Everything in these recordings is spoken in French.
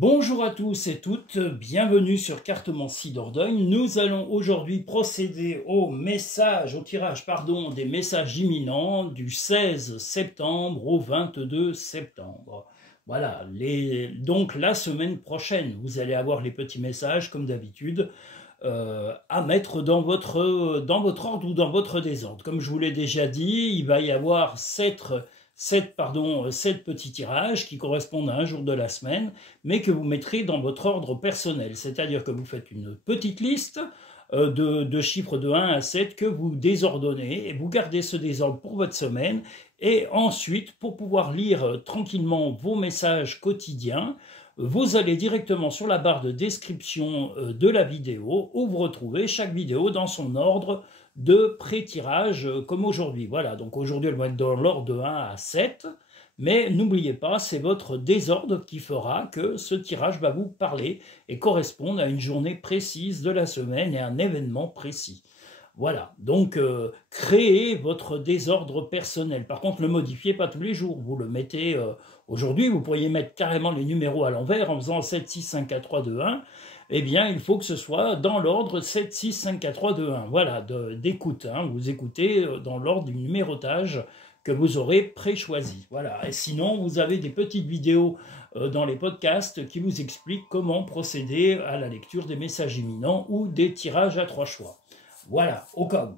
Bonjour à tous et toutes, bienvenue sur Cartomancie Dordogne. Nous allons aujourd'hui procéder au tirage des messages imminents du 16 septembre au 22 septembre. Voilà, donc la semaine prochaine, vous allez avoir les petits messages comme d'habitude à mettre dans votre ordre ou dans votre désordre. Comme je vous l'ai déjà dit, il va y avoir 7 petits tirages qui correspondent à un jour de la semaine, mais que vous mettrez dans votre ordre personnel. C'est-à-dire que vous faites une petite liste de chiffres de 1 à 7 que vous désordonnez, et vous gardez ce désordre pour votre semaine, et ensuite, pour pouvoir lire tranquillement vos messages quotidiens, vous allez directement sur la barre de description de la vidéo, où vous retrouvez chaque vidéo dans son ordre de pré-tirage comme aujourd'hui. Voilà, donc aujourd'hui elle va être dans l'ordre de 1 à 7, mais n'oubliez pas, c'est votre désordre qui fera que ce tirage va vous parler et correspondre à une journée précise de la semaine et à un événement précis. Voilà, donc créez votre désordre personnel. Par contre, ne le modifiez pas tous les jours. Vous le mettez aujourd'hui, vous pourriez mettre carrément les numéros à l'envers en faisant 7, 6, 5, 4, 3, 2, 1. Eh bien, il faut que ce soit dans l'ordre 7, 6, 5, 4, 3, 2, 1. Voilà, d'écoute. Vous écoutez dans l'ordre du numérotage que vous aurez pré-choisi. Voilà, et sinon, vous avez des petites vidéos dans les podcasts qui vous expliquent comment procéder à la lecture des messages imminents ou des tirages à 3 choix. Voilà, au cas où.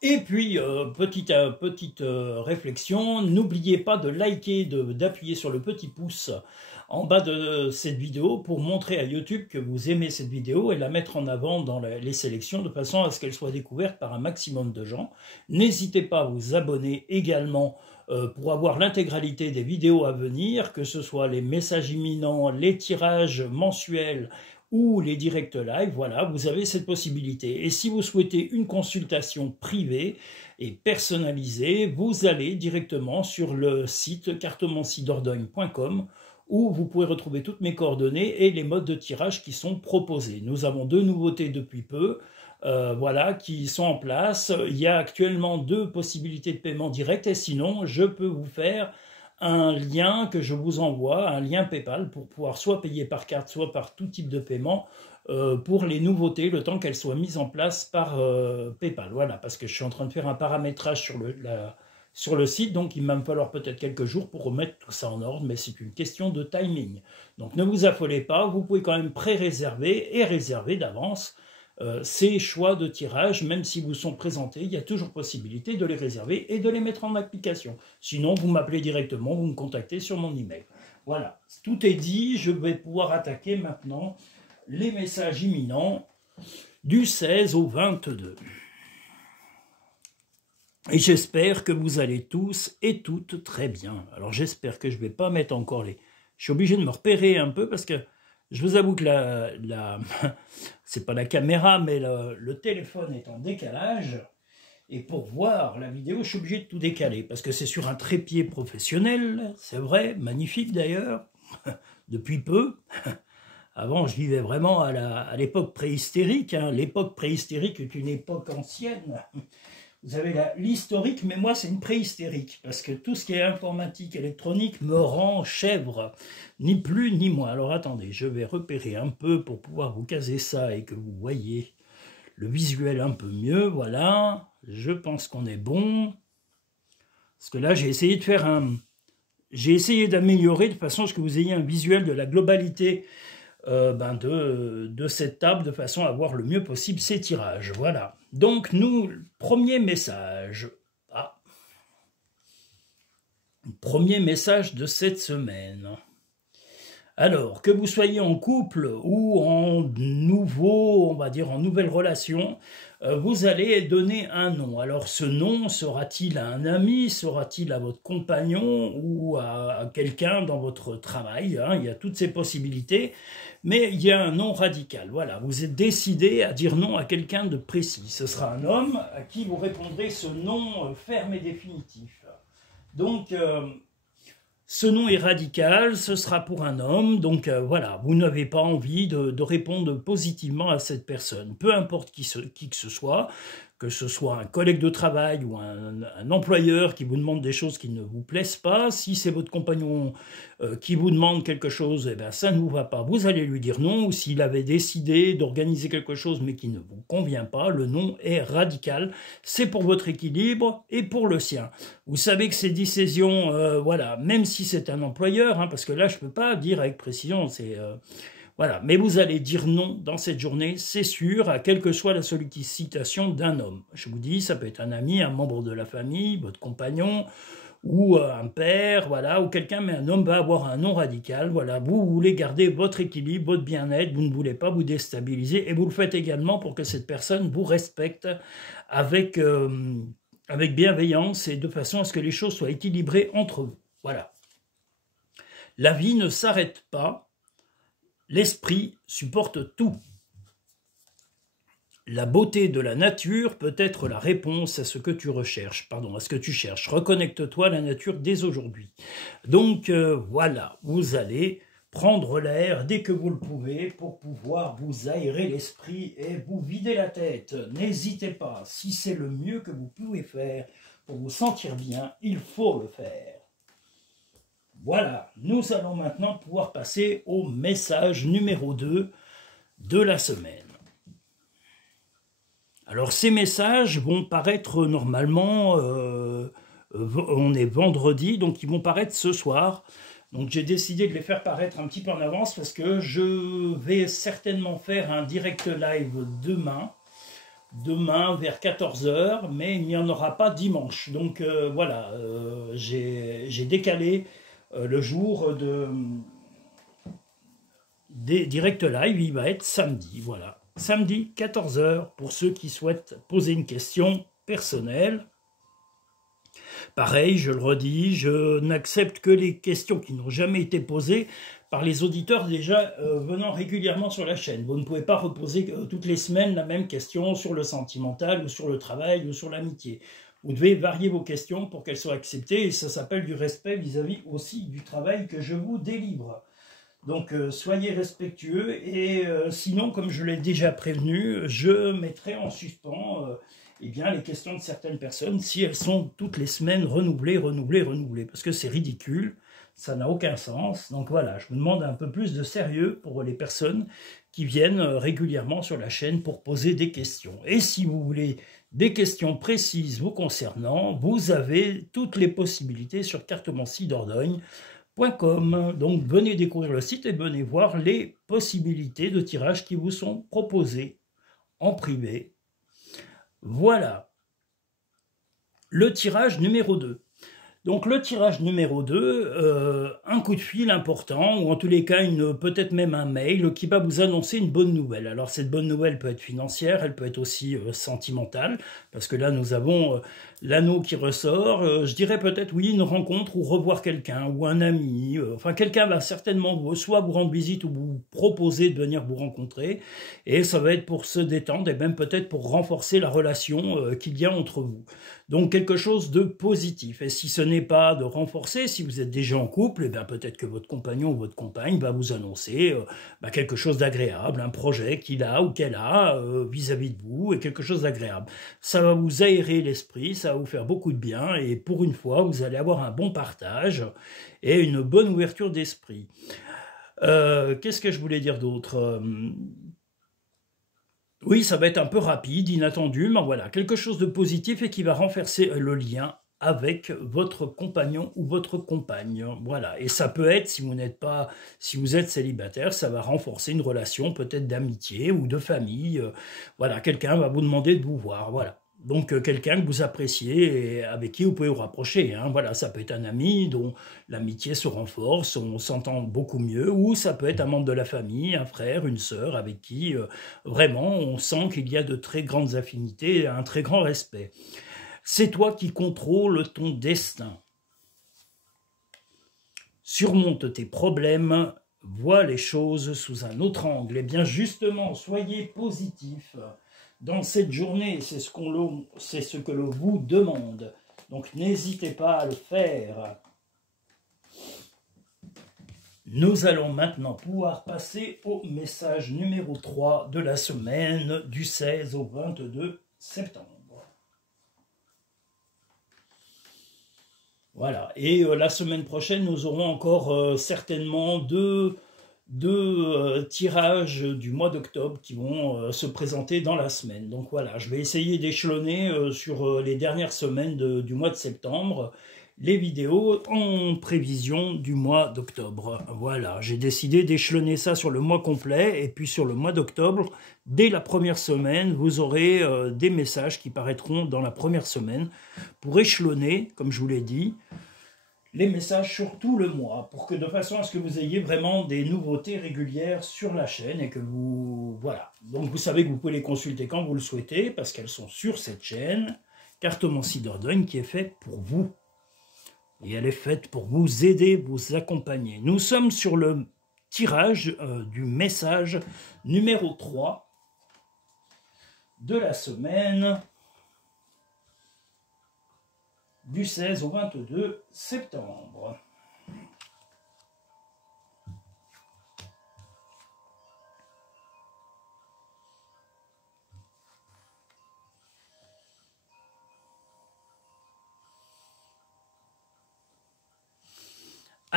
Et puis, petite réflexion, n'oubliez pas de liker, d'appuyer sur le petit pouce en bas de cette vidéo pour montrer à YouTube que vous aimez cette vidéo et la mettre en avant dans les sélections de façon à ce qu'elle soit découverte par un maximum de gens. N'hésitez pas à vous abonner également pour avoir l'intégralité des vidéos à venir, que ce soit les messages imminents, les tirages mensuels ou les directs live. Voilà, vous avez cette possibilité. Et si vous souhaitez une consultation privée et personnalisée, vous allez directement sur le site cartomanciedordogne.com où vous pouvez retrouver toutes mes coordonnées et les modes de tirage qui sont proposés. Nous avons 2 nouveautés depuis peu, voilà, qui sont en place. Il y a actuellement 2 possibilités de paiement direct, et sinon, je peux vous faire un lien que je vous envoie, un lien PayPal, pour pouvoir soit payer par carte, soit par tout type de paiement, pour les nouveautés, le temps qu'elles soient mises en place par PayPal. Voilà, parce que je suis en train de faire un paramétrage sur le site, donc il va me falloir peut-être quelques jours pour remettre tout ça en ordre, mais c'est une question de timing. Donc ne vous affolez pas, vous pouvez quand même pré-réserver et réserver d'avance ces choix de tirage, même si vous sont présentés, il y a toujours possibilité de les réserver et de les mettre en application. Sinon, vous m'appelez directement, vous me contactez sur mon email. Voilà, tout est dit, je vais pouvoir attaquer maintenant les messages imminents du 16 au 22. Et j'espère que vous allez tous et toutes très bien. Alors j'espère que je ne vais pas mettre encore les... Je suis obligé de me repérer un peu parce que je vous avoue que c'est pas la caméra, mais le téléphone est en décalage. Et pour voir la vidéo, je suis obligé de tout décaler. Parce que c'est sur un trépied professionnel, c'est vrai, magnifique d'ailleurs, depuis peu. Avant, je vivais vraiment à l'époque préhystérique. L'époque préhystérique est une époque ancienne. Vous avez l'historique, mais moi c'est une préhystérique, parce que tout ce qui est informatique, électronique me rend chèvre, ni plus ni moins. Alors attendez, je vais repérer un peu pour pouvoir vous caser ça et que vous voyez le visuel un peu mieux. Voilà, je pense qu'on est bon. Parce que là j'ai essayé de faire j'ai essayé d'améliorer de façon à ce que vous ayez un visuel de la globalité de cette table, de façon à voir le mieux possible ces tirages. Voilà. Donc, premier message. Premier message de cette semaine. Alors, que vous soyez en couple ou en on va dire en nouvelle relation, vous allez donner un nom. Alors, ce nom sera-t-il à un ami, sera-t-il à votre compagnon ou à quelqu'un dans votre travail, il y a toutes ces possibilités, mais il y a un nom radical. Voilà, vous êtes décidé à dire non à quelqu'un de précis. Ce sera un homme à qui vous répondrez ce nom ferme et définitif. Donc, ce nom est radical, ce sera pour un homme, donc voilà, vous n'avez pas envie de répondre positivement à cette personne. Peu importe qui que ce soit, que ce soit un collègue de travail ou un employeur qui vous demande des choses qui ne vous plaisent pas. Si c'est votre compagnon qui vous demande quelque chose, eh bien, ça ne vous va pas, vous allez lui dire non. Ou s'il avait décidé d'organiser quelque chose mais qui ne vous convient pas, le non est radical. C'est pour votre équilibre et pour le sien. Vous savez que ces décisions, voilà, même si c'est un employeur, hein, parce que là je ne peux pas dire avec précision, c'est... voilà, mais vous allez dire non dans cette journée, c'est sûr, à quelle que soit la sollicitation d'un homme. Je vous dis, ça peut être un ami, un membre de la famille, votre compagnon, ou un père, voilà, ou quelqu'un, mais un homme va avoir un non radical. Voilà, vous voulez garder votre équilibre, votre bien-être, vous ne voulez pas vous déstabiliser, et vous le faites également pour que cette personne vous respecte avec bienveillance et de façon à ce que les choses soient équilibrées entre vous. Voilà. La vie ne s'arrête pas. L'esprit supporte tout. La beauté de la nature peut être la réponse à ce que tu recherches, pardon, à ce que tu cherches. Reconnecte-toi à la nature dès aujourd'hui. Donc voilà, vous allez prendre l'air dès que vous le pouvez pour pouvoir vous aérer l'esprit et vous vider la tête. N'hésitez pas, si c'est le mieux que vous pouvez faire pour vous sentir bien, il faut le faire. Voilà, nous allons maintenant pouvoir passer au message numéro 2 de la semaine. Alors ces messages vont paraître normalement, on est vendredi, donc ils vont paraître ce soir. Donc j'ai décidé de les faire paraître un petit peu en avance parce que je vais certainement faire un direct live demain vers 14 h, mais il n'y en aura pas dimanche. Donc voilà, j'ai décalé le jour des directs live, il va être samedi, voilà. Samedi, 14 h, pour ceux qui souhaitent poser une question personnelle. Pareil, je le redis, je n'accepte que les questions qui n'ont jamais été posées par les auditeurs déjà venant régulièrement sur la chaîne. Vous ne pouvez pas reposer toutes les semaines la même question sur le sentimental ou sur le travail ou sur l'amitié. Vous devez varier vos questions pour qu'elles soient acceptées et ça s'appelle du respect vis-à-vis aussi du travail que je vous délivre. Donc soyez respectueux et sinon, comme je l'ai déjà prévenu, je mettrai en suspens eh bien, les questions de certaines personnes si elles sont toutes les semaines renouvelées, parce que c'est ridicule, ça n'a aucun sens. Donc voilà, je vous demande un peu plus de sérieux pour les personnes qui viennent régulièrement sur la chaîne pour poser des questions. Et si vous voulez des questions précises vous concernant, vous avez toutes les possibilités sur cartomancie-dordogne.com. Donc venez découvrir le site et venez voir les possibilités de tirage qui vous sont proposées en privé. Voilà. Le tirage numéro 2. Donc le tirage numéro 2, un coup de fil important, ou en tous les cas peut-être même un mail qui va vous annoncer une bonne nouvelle. Alors cette bonne nouvelle peut être financière, elle peut être aussi sentimentale, parce que là nous avons l'anneau qui ressort. Je dirais peut-être oui, une rencontre ou revoir quelqu'un, ou un ami. Enfin quelqu'un va certainement soit vous rendre visite ou vous proposer de venir vous rencontrer, et ça va être pour se détendre, et même peut-être pour renforcer la relation qu'il y a entre vous. Donc quelque chose de positif. Et si ce n'est pas de renforcer, si vous êtes déjà en couple, eh bien peut-être que votre compagnon ou votre compagne va vous annoncer quelque chose d'agréable, un projet qu'il a ou qu'elle a vis-à-vis de vous, et quelque chose d'agréable. Ça va vous aérer l'esprit, ça va vous faire beaucoup de bien, et pour une fois, vous allez avoir un bon partage et une bonne ouverture d'esprit. Qu'est-ce que je voulais dire d'autre ? Oui, ça va être un peu rapide, inattendu, mais voilà, quelque chose de positif et qui va renforcer le lien avec votre compagnon ou votre compagne. Voilà, et ça peut être, si vous êtes célibataire, ça va renforcer une relation peut-être d'amitié ou de famille. Voilà, quelqu'un va vous demander de vous voir, voilà. Donc quelqu'un que vous appréciez et avec qui vous pouvez vous rapprocher. Hein. Voilà, ça peut être un ami dont l'amitié se renforce, on s'entend beaucoup mieux, ou ça peut être un membre de la famille, un frère, une sœur, avec qui vraiment on sent qu'il y a de très grandes affinités, un très grand respect. C'est toi qui contrôles ton destin. Surmonte tes problèmes, vois les choses sous un autre angle. Eh bien justement, soyez positifs. Dans cette journée, c'est ce que l'on vous demande. Donc n'hésitez pas à le faire. Nous allons maintenant pouvoir passer au message numéro 3 de la semaine du 16 au 22 septembre. Voilà. Et la semaine prochaine, nous aurons encore certainement deux tirages du mois d'octobre qui vont se présenter dans la semaine. Donc voilà, je vais essayer d'échelonner sur les dernières semaines du mois de septembre les vidéos en prévision du mois d'octobre. Voilà, j'ai décidé d'échelonner ça sur le mois complet et puis sur le mois d'octobre, dès la première semaine, vous aurez des messages qui paraîtront dans la première semaine pour échelonner, comme je vous l'ai dit, les messages sur tout le mois, pour que de façon à ce que vous ayez vraiment des nouveautés régulières sur la chaîne et que vous... Voilà. Donc vous savez que vous pouvez les consulter quand vous le souhaitez, parce qu'elles sont sur cette chaîne, Cartomancie Dordogne, qui est faite pour vous. Et elle est faite pour vous aider, vous accompagner. Nous sommes sur le tirage du message numéro 3 de la semaine du 16 au 22 septembre.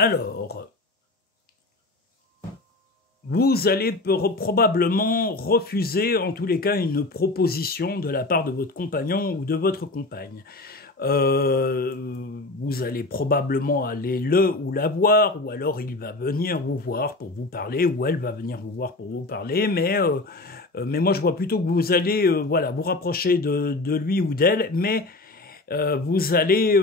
Alors, vous allez probablement refuser, en tous les cas, une proposition de la part de votre compagnon ou de votre compagne. Vous allez probablement aller le ou la voir, ou alors il va venir vous voir pour vous parler, ou elle va venir vous voir pour vous parler, mais moi je vois plutôt que vous allez voilà, vous rapprocher de lui ou d'elle, mais vous allez,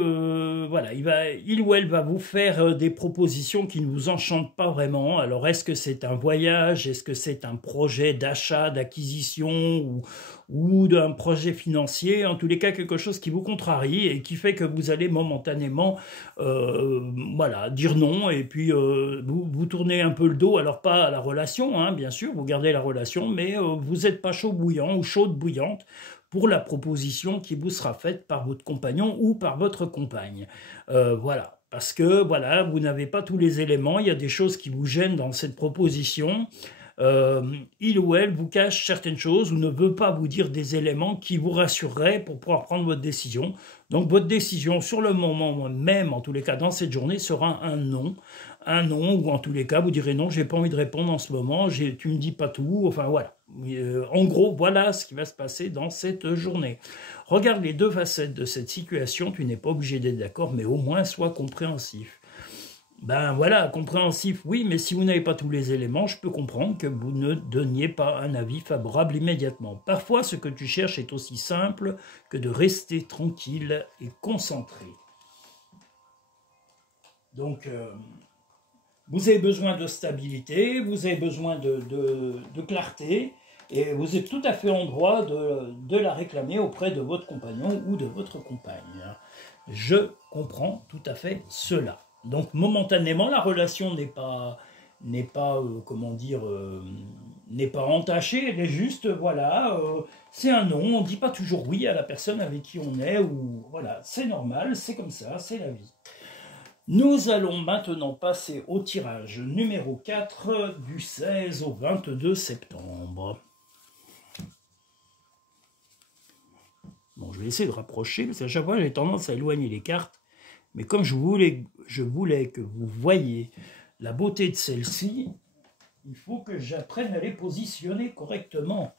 voilà, il ou elle va vous faire des propositions qui ne vous enchantent pas vraiment. Alors, est-ce que c'est un voyage? Est-ce que c'est un projet d'achat, d'acquisition ou d'un projet financier? En tous les cas, quelque chose qui vous contrarie et qui fait que vous allez momentanément, voilà, dire non et puis vous tournez un peu le dos. Alors, pas à la relation, hein, bien sûr, vous gardez la relation, mais vous n'êtes pas chaud bouillant ou chaude bouillante pour la proposition qui vous sera faite par votre compagnon ou par votre compagne. Voilà, parce que voilà, vous n'avez pas tous les éléments, il y a des choses qui vous gênent dans cette proposition. Il ou elle vous cache certaines choses ou ne veut pas vous dire des éléments qui vous rassureraient pour pouvoir prendre votre décision. Donc votre décision sur le moment même, en tous les cas dans cette journée, sera un non, ou en tous les cas vous direz non, j'ai pas envie de répondre en ce moment, tu me dis pas tout, enfin voilà. En gros, voilà ce qui va se passer dans cette journée. Regarde les deux facettes de cette situation, tu n'es pas obligé d'être d'accord, mais au moins sois compréhensif. Ben voilà, compréhensif, oui, mais si vous n'avez pas tous les éléments, je peux comprendre que vous ne donniez pas un avis favorable immédiatement. Parfois, ce que tu cherches est aussi simple que de rester tranquille et concentré. Donc, vous avez besoin de stabilité, vous avez besoin de clarté, et vous êtes tout à fait en droit de la réclamer auprès de votre compagnon ou de votre compagne. Je comprends tout à fait cela. Donc momentanément, la relation n'est pas comment dire, n'est pas entachée, elle est juste, voilà, c'est un non, on ne dit pas toujours oui à la personne avec qui on est, ou voilà, c'est normal, c'est comme ça, c'est la vie. Nous allons maintenant passer au tirage numéro 4 du 16 au 22 septembre. Bon, je vais essayer de rapprocher, parce qu'à chaque fois j'ai tendance à éloigner les cartes, mais comme je voulais que vous voyiez la beauté de celle-ci, il faut que j'apprenne à les positionner correctement,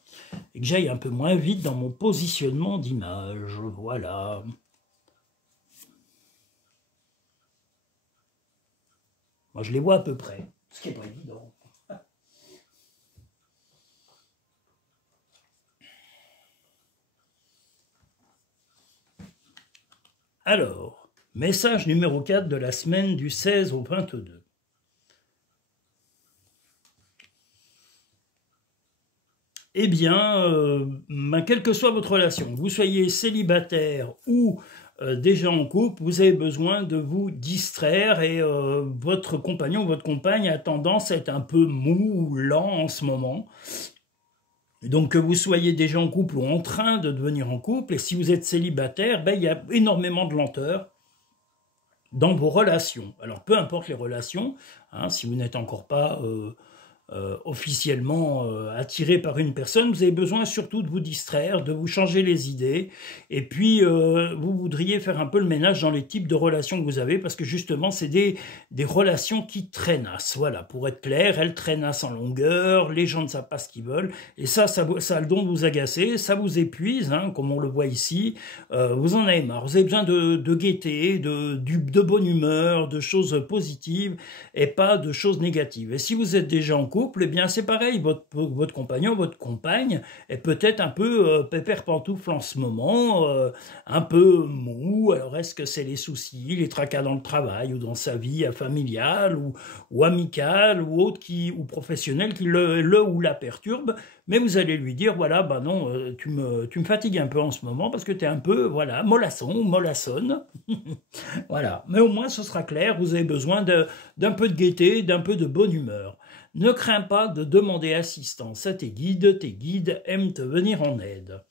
et que j'aille un peu moins vite dans mon positionnement d'image, voilà. Moi, je les vois à peu près, ce qui n'est pas évident. Alors, message numéro 4 de la semaine du 16 au 22. Eh bien, quelle que soit votre relation, que vous soyez célibataire ou déjà en couple, vous avez besoin de vous distraire et votre compagnon ou votre compagne a tendance à être un peu mou ou lent en ce moment. Donc que vous soyez déjà en couple ou en train de devenir en couple, et si vous êtes célibataire, il y a énormément de lenteur dans vos relations. Alors peu importe les relations, hein, si vous n'êtes encore pas officiellement attiré par une personne, vous avez besoin surtout de vous distraire, de vous changer les idées, et puis vous voudriez faire un peu le ménage dans les types de relations que vous avez, parce que justement c'est des relations qui traînassent, voilà, pour être clair, elles traînassent en longueur, les gens ne savent pas ce qu'ils veulent, et ça a le don de vous agacer, ça vous épuise, hein, comme on le voit ici, vous en avez marre, vous avez besoin de gaieté, de bonne humeur, de choses positives, et pas de choses négatives. Et si vous êtes déjà en couple, eh bien c'est pareil, votre compagnon, votre compagne est peut-être un peu pépère pantoufle en ce moment, un peu mou. Alors est-ce que c'est les soucis, les tracas dans le travail ou dans sa vie familiale ou amicale ou autre ou professionnelle qui le ou la perturbe? Mais vous allez lui dire, voilà, bah non, tu me fatigues un peu en ce moment parce que tu es un peu, voilà, mollasson ou mollassonne. Voilà, mais au moins ce sera clair, vous avez besoin d'un peu de gaieté, d'un peu de bonne humeur. Ne crains pas de demander assistance à tes guides aiment te venir en aide.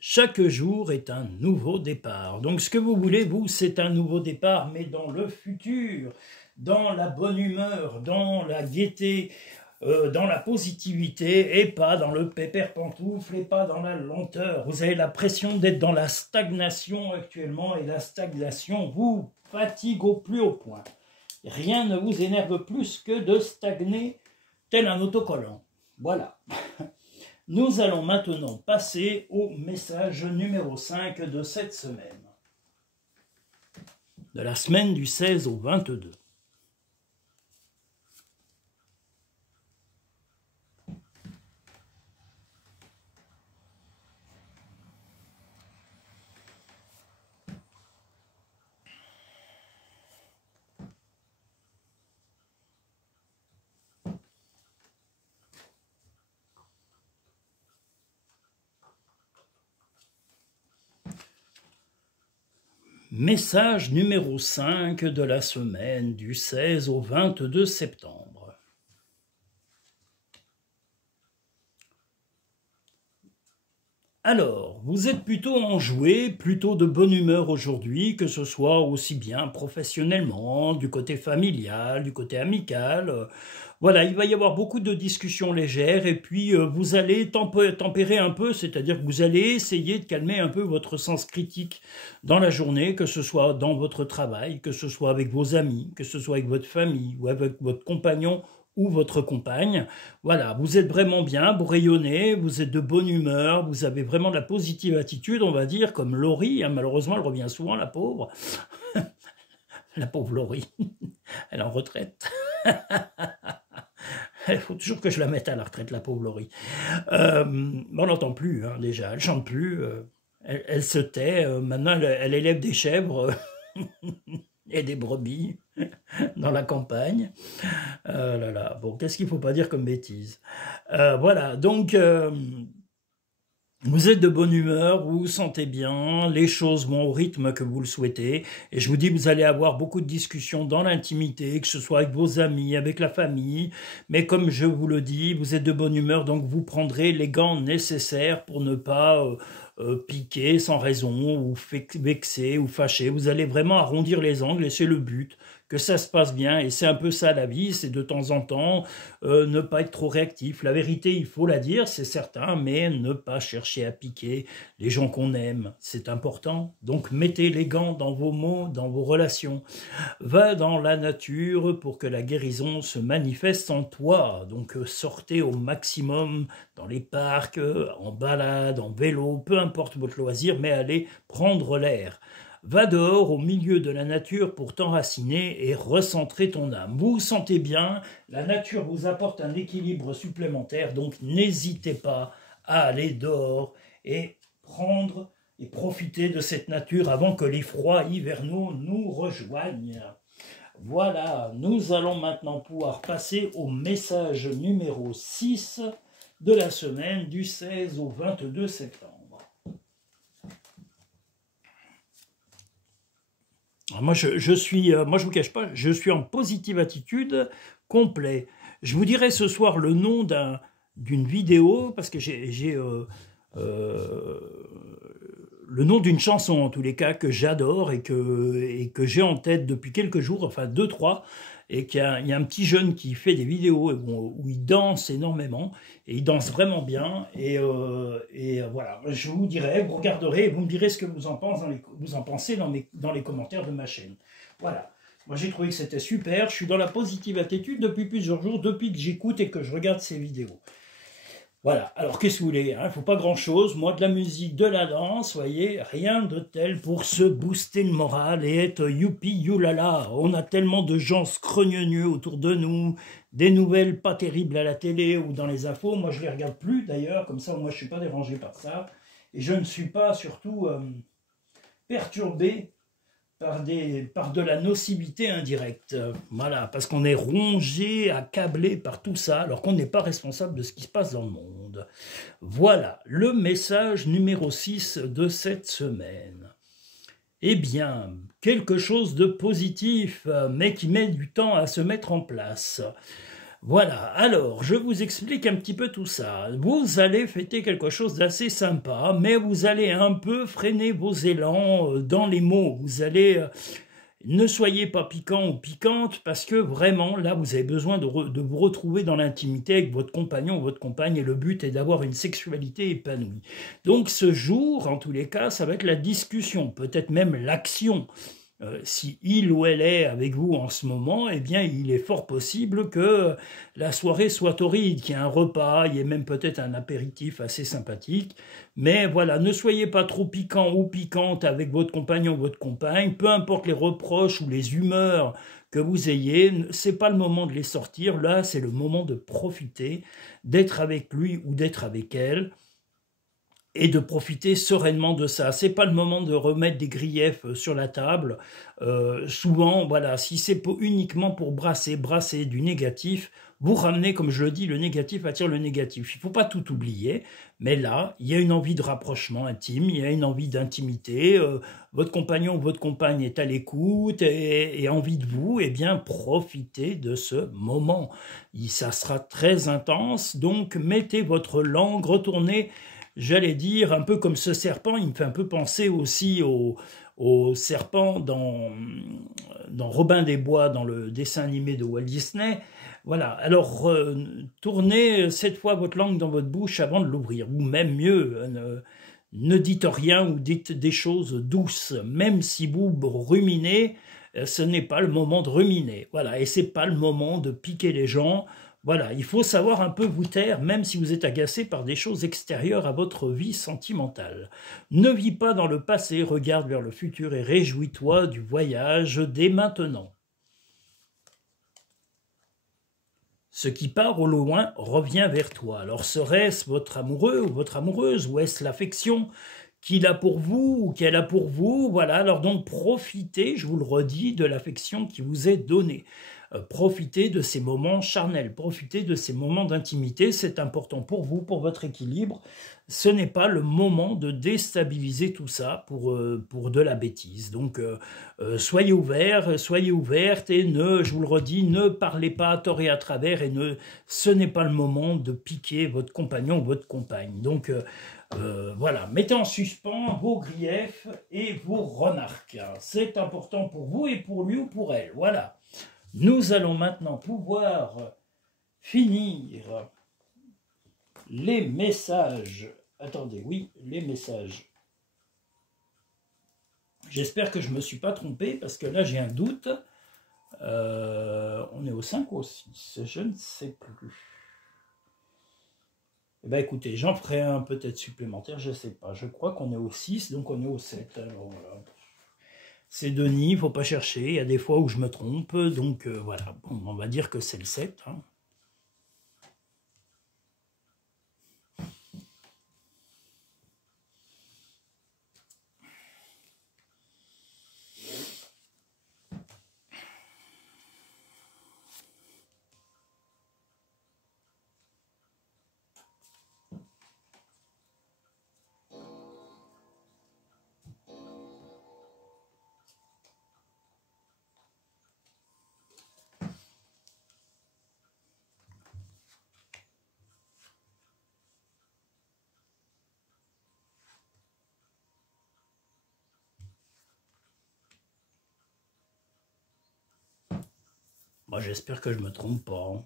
Chaque jour est un nouveau départ. Donc ce que vous voulez, vous, c'est un nouveau départ, mais dans le futur, dans la bonne humeur, dans la gaieté, dans la positivité, et pas dans le pépère pantoufle, et pas dans la lenteur. Vous avez l'impression d'être dans la stagnation actuellement, et la stagnation vous fatigue au plus haut point. Rien ne vous énerve plus que de stagner tel un autocollant. Voilà. Nous allons maintenant passer au message numéro 5 de cette semaine. De la semaine du 16 au 22. Message numéro 5 de la semaine du 16 au 22 septembre. Alors, vous êtes plutôt enjoué, plutôt de bonne humeur aujourd'hui, que ce soit aussi bien professionnellement, du côté familial, du côté amical. Voilà, il va y avoir beaucoup de discussions légères et puis vous allez tempérer un peu, c'est-à-dire que vous allez essayer de calmer un peu votre sens critique dans la journée, que ce soit dans votre travail, que ce soit avec vos amis, que ce soit avec votre famille ou avec votre compagnon ou votre compagne. Voilà, vous êtes vraiment bien, vous rayonnez, vous êtes de bonne humeur, vous avez vraiment de la positive attitude, on va dire, comme Laurie, hein, malheureusement elle revient souvent, la pauvre. La pauvre Laurie, elle est en retraite. Il faut toujours que je la mette à la retraite, la pauvre Laurie. On l'entend plus, hein, déjà, elle chante plus, elle se tait, maintenant elle élève des chèvres et des brebis dans la campagne. Là là. Bon, qu'est-ce qu'il ne faut pas dire comme bêtise? Voilà, donc vous êtes de bonne humeur, vous vous sentez bien, les choses vont au rythme que vous le souhaitez, et je vous dis, vous allez avoir beaucoup de discussions dans l'intimité, que ce soit avec vos amis, avec la famille, mais comme je vous le dis, vous êtes de bonne humeur, donc vous prendrez les gants nécessaires pour ne pas piquer sans raison, ou vexer, ou fâcher. Vous allez vraiment arrondir les angles, et c'est le but, que ça se passe bien, et c'est un peu ça la vie, c'est de temps en temps ne pas être trop réactif. La vérité, il faut la dire, c'est certain, mais ne pas chercher à piquer les gens qu'on aime, c'est important. Donc mettez les gants dans vos mots, dans vos relations. Va dans la nature pour que la guérison se manifeste en toi. Donc sortez au maximum dans les parcs, en balade, en vélo, peu importe votre loisir, mais allez prendre l'air. Va dehors au milieu de la nature pour t'enraciner et recentrer ton âme. Vous vous sentez bien, la nature vous apporte un équilibre supplémentaire, donc n'hésitez pas à aller dehors et prendre et profiter de cette nature avant que les froids hivernaux nous rejoignent. Voilà, nous allons maintenant pouvoir passer au message numéro 6 de la semaine du 16 au 22 septembre. Alors moi, moi, je vous cache pas, je suis en positive attitude complet. Je vous dirai ce soir le nom d'une vidéo, parce que j'ai le nom d'une chanson, en tous les cas, que j'adore et que j'ai en tête depuis quelques jours, enfin deux, trois, et il y a un petit jeune qui fait des vidéos où il danse énormément, et il danse vraiment bien, voilà, je vous dirai, vous regarderez, et vous me direz ce que vous en pensez dans les commentaires de ma chaîne. Voilà. Moi, j'ai trouvé que c'était super. Je suis dans la positive attitude depuis plusieurs jours, depuis que j'écoute et que je regarde ces vidéos. Voilà. Alors, qu'est-ce que vous voulez, hein? Il ne faut pas grand-chose. Moi, de la musique, de la danse, voyez, rien de tel pour se booster le moral et être youpi, youlala. On a tellement de gens scrogneux autour de nous, des nouvelles pas terribles à la télé ou dans les infos. Moi, je ne les regarde plus, d'ailleurs. Comme ça, moi, je ne suis pas dérangé par ça. Et je ne suis pas, surtout, perturbé par de la nocivité indirecte. Voilà, parce qu'on est rongé, accablé par tout ça, alors qu'on n'est pas responsable de ce qui se passe dans le monde. Voilà, le message numéro 6 de cette semaine. Eh bien, quelque chose de positif, mais qui met du temps à se mettre en place. Voilà, alors, je vous explique un petit peu tout ça. Vous allez fêter quelque chose d'assez sympa, mais vous allez un peu freiner vos élans dans les mots. Vous allez... ne soyez pas piquant ou piquante, parce que vraiment, là, vous avez besoin de vous retrouver dans l'intimité avec votre compagnon ou votre compagne, et le but est d'avoir une sexualité épanouie. Donc ce jour, en tous les cas, ça va être la discussion, peut-être même l'action. Si il ou elle est avec vous en ce moment, eh bien, il est fort possible que la soirée soit torride, qu'il y ait un repas, il y ait même peut-être un apéritif assez sympathique. Mais voilà, ne soyez pas trop piquant ou piquante avec votre compagnon ou votre compagne, peu importe les reproches ou les humeurs que vous ayez, c'est pas le moment de les sortir, là, c'est le moment de profiter, d'être avec lui ou d'être avec elle, et de profiter sereinement de ça. C'est pas le moment de remettre des griefs sur la table. Souvent, voilà, si c'est uniquement pour brasser du négatif, vous ramenez, comme je le dis, le négatif attire le négatif. Il faut pas tout oublier, mais là, il y a une envie de rapprochement intime, il y a une envie d'intimité, votre compagnon ou votre compagne est à l'écoute et envie de vous, eh bien, profitez de ce moment. Ça sera très intense, donc mettez votre langue, retournez, j'allais dire, un peu comme ce serpent, il me fait un peu penser aussi au serpent dans Robin des Bois, dans le dessin animé de Walt Disney. Voilà, alors tournez cette fois votre langue dans votre bouche avant de l'ouvrir, ou même mieux, ne dites rien ou dites des choses douces, même si vous ruminez, ce n'est pas le moment de ruminer, voilà, et c'est pas le moment de piquer les gens. Voilà, il faut savoir un peu vous taire, même si vous êtes agacé par des choses extérieures à votre vie sentimentale. Ne vis pas dans le passé, regarde vers le futur et réjouis-toi du voyage dès maintenant. Ce qui part au loin revient vers toi. Alors serait-ce votre amoureux ou votre amoureuse, ou est-ce l'affection qu'il a pour vous ou qu'elle a pour vous? Voilà, alors donc profitez, je vous le redis, de l'affection qui vous est donnée. Profitez de ces moments charnels, profitez de ces moments d'intimité, c'est important pour vous, pour votre équilibre. Ce n'est pas le moment de déstabiliser tout ça pour de la bêtise. Donc soyez ouverts, soyez ouvertes et je vous le redis, ne parlez pas à tort et à travers et ce n'est pas le moment de piquer votre compagnon ou votre compagne. Donc voilà, mettez en suspens vos griefs et vos remarques. C'est important pour vous et pour lui ou pour elle. Voilà. Nous allons maintenant pouvoir finir les messages. Attendez, oui, les messages. J'espère que je ne me suis pas trompé, parce que là j'ai un doute. On est au 5 ou au 6, je ne sais plus. Eh bien écoutez, j'en ferai un peut-être supplémentaire, je ne sais pas. Je crois qu'on est au 6, donc on est au 7. Alors voilà. C'est Denis, il ne faut pas chercher, il y a des fois où je me trompe, donc voilà, bon, on va dire que c'est le 7. Hein. Moi, j'espère que je me trompe pas, hein.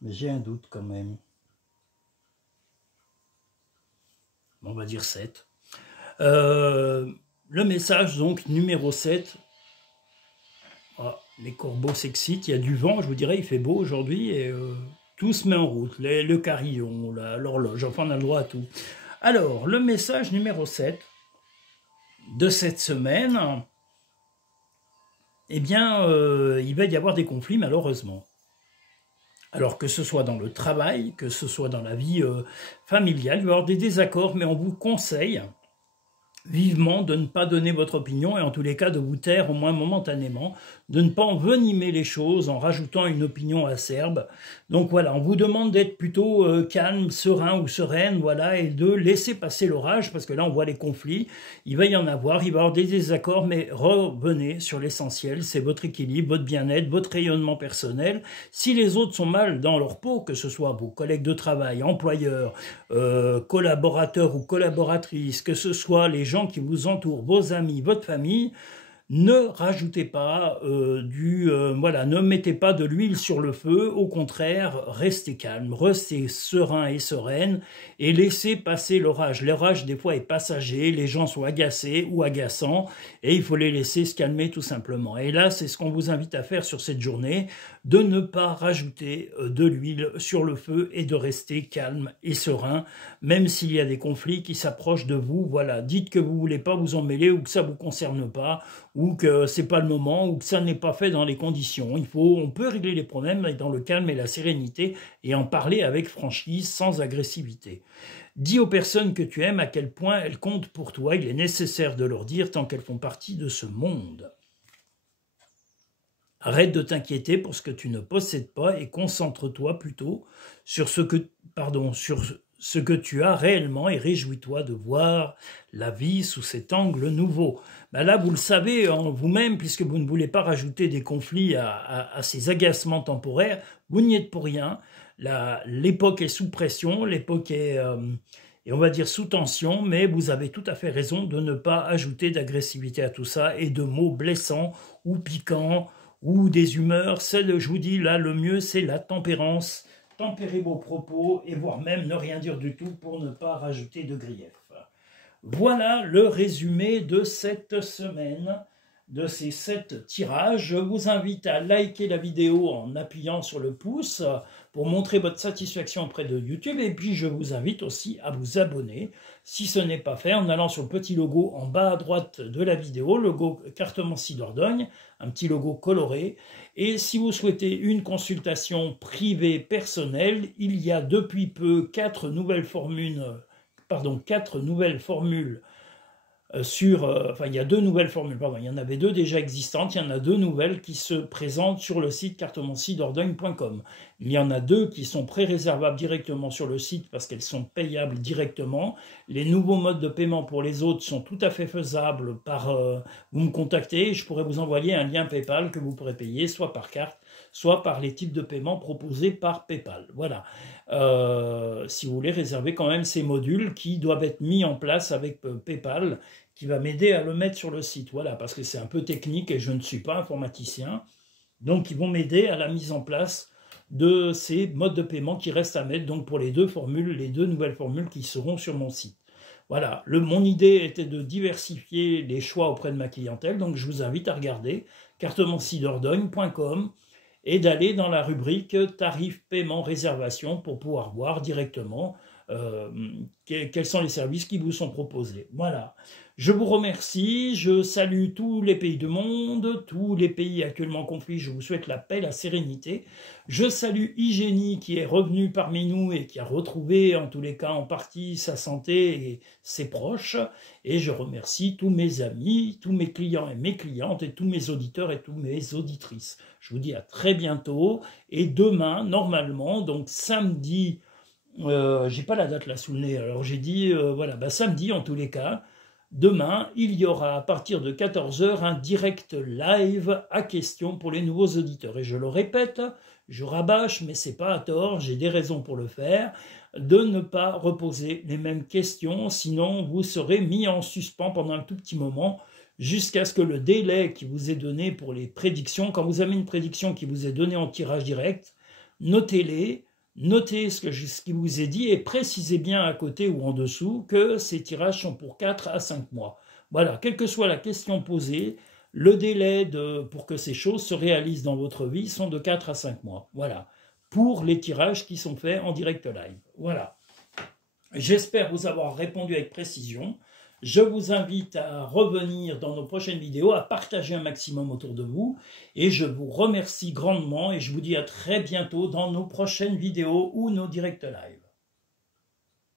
Mais j'ai un doute quand même. On va dire 7. Le message donc numéro 7. Ah, les corbeaux s'excitent, il y a du vent, je vous dirais, il fait beau aujourd'hui et tout se met en route. Le carillon, l'horloge, enfin on a le droit à tout. Alors, le message numéro 7 de cette semaine, eh bien, il va y avoir des conflits malheureusement. Alors que ce soit dans le travail, que ce soit dans la vie familiale, il va y avoir des désaccords, mais on vous conseille vivement de ne pas donner votre opinion et en tous les cas de vous taire au moins momentanément, de ne pas envenimer les choses en rajoutant une opinion acerbe. Donc voilà, on vous demande d'être plutôt calme, serein ou sereine, voilà, et de laisser passer l'orage, parce que là on voit les conflits, il va y en avoir, il va y avoir des désaccords, mais revenez sur l'essentiel, c'est votre équilibre, votre bien-être, votre rayonnement personnel. Si les autres sont mal dans leur peau, que ce soit vos collègues de travail, employeurs, collaborateurs ou collaboratrices, que ce soit les gens qui vous entourent, vos amis, votre famille, ne rajoutez pas voilà, ne mettez pas de l'huile sur le feu, au contraire, restez calme, restez serein et sereine et laissez passer l'orage. L'orage des fois est passager, les gens sont agacés ou agaçants et il faut les laisser se calmer tout simplement. Et là, c'est ce qu'on vous invite à faire sur cette journée, de ne pas rajouter de l'huile sur le feu et de rester calme et serein, même s'il y a des conflits qui s'approchent de vous. Voilà, dites que vous ne voulez pas vous en mêler ou que ça ne vous concerne pas, ou que c'est pas le moment, ou que ça n'est pas fait dans les conditions. On peut régler les problèmes dans le calme et la sérénité et en parler avec franchise, sans agressivité. Dis aux personnes que tu aimes à quel point elles comptent pour toi. Il est nécessaire de leur dire tant qu'elles font partie de ce monde. Arrête de t'inquiéter pour ce que tu ne possèdes pas et concentre-toi plutôt sur ce que tu as réellement et réjouis-toi de voir la vie sous cet angle nouveau. Ben là, vous le savez en vous-même, puisque vous ne voulez pas rajouter des conflits à ces agacements temporaires, vous n'y êtes pour rien. L'époque est sous pression, l'époque est, et on va dire sous tension, mais vous avez tout à fait raison de ne pas ajouter d'agressivité à tout ça et de mots blessants ou piquants, ou des humeurs. Je vous dis, là, le mieux, c'est la tempérance. Tempérez vos propos et voire même ne rien dire du tout pour ne pas rajouter de grief. Voilà le résumé de cette semaine, de ces 7 tirages. Je vous invite à liker la vidéo en appuyant sur le pouce pour montrer votre satisfaction auprès de YouTube. Et puis, je vous invite aussi à vous abonner, si ce n'est pas fait, en allant sur le petit logo en bas à droite de la vidéo, logo Cartomancie Dordogne, un petit logo coloré. Et si vous souhaitez une consultation privée personnelle, il y a depuis peu 4 nouvelles formules il y a 2 nouvelles formules, il y en avait 2 déjà existantes, il y en a 2 nouvelles qui se présentent sur le site cartomanciedordogne.com. Il y en a 2 qui sont pré-réservables directement sur le site parce qu'elles sont payables directement. Les nouveaux modes de paiement pour les autres sont tout à fait faisables vous me contactez, je pourrais vous envoyer un lien PayPal que vous pourrez payer soit par carte, soit par les types de paiement proposés par PayPal. Voilà. Si vous voulez réserver quand même ces modules qui doivent être mis en place avec PayPal, qui va m'aider à le mettre sur le site. Voilà, parce que c'est un peu technique et je ne suis pas informaticien. Donc, ils vont m'aider à la mise en place de ces modes de paiement qui restent à mettre, donc pour les 2 nouvelles formules qui seront sur mon site. Voilà, mon idée était de diversifier les choix auprès de ma clientèle, donc je vous invite à regarder cartomanciedordogne.com et d'aller dans la rubrique tarifs, paiement, réservation pour pouvoir voir directement quels sont les services qui vous sont proposés. Voilà. Je vous remercie, je salue tous les pays du monde, tous les pays actuellement en conflit, je vous souhaite la paix, la sérénité. Je salue Hygiénie qui est revenu parmi nous et qui a retrouvé en tous les cas en partie sa santé et ses proches. Et je remercie tous mes amis, tous mes clients et mes clientes et tous mes auditeurs et toutes mes auditrices. Je vous dis à très bientôt et demain, normalement, donc samedi, j'ai pas la date là sous le nez, alors j'ai dit, samedi en tous les cas, demain, il y aura à partir de 14 h un direct live à questions pour les nouveaux auditeurs. Et je le répète, je rabâche, mais c'est pas à tort, j'ai des raisons pour le faire, de ne pas reposer les mêmes questions, sinon vous serez mis en suspens pendant un tout petit moment jusqu'à ce que le délai qui vous est donné pour les prédictions, quand vous avez une prédiction qui vous est donnée en tirage direct, notez-les, notez ce qui vous est dit et précisez bien à côté ou en dessous que ces tirages sont pour 4 à 5 mois. Voilà, quelle que soit la question posée, le délai pour que ces choses se réalisent dans votre vie sont de 4 à 5 mois. Voilà, pour les tirages qui sont faits en direct live. Voilà. J'espère vous avoir répondu avec précision. Je vous invite à revenir dans nos prochaines vidéos, à partager un maximum autour de vous. Et je vous remercie grandement et je vous dis à très bientôt dans nos prochaines vidéos ou nos directs live.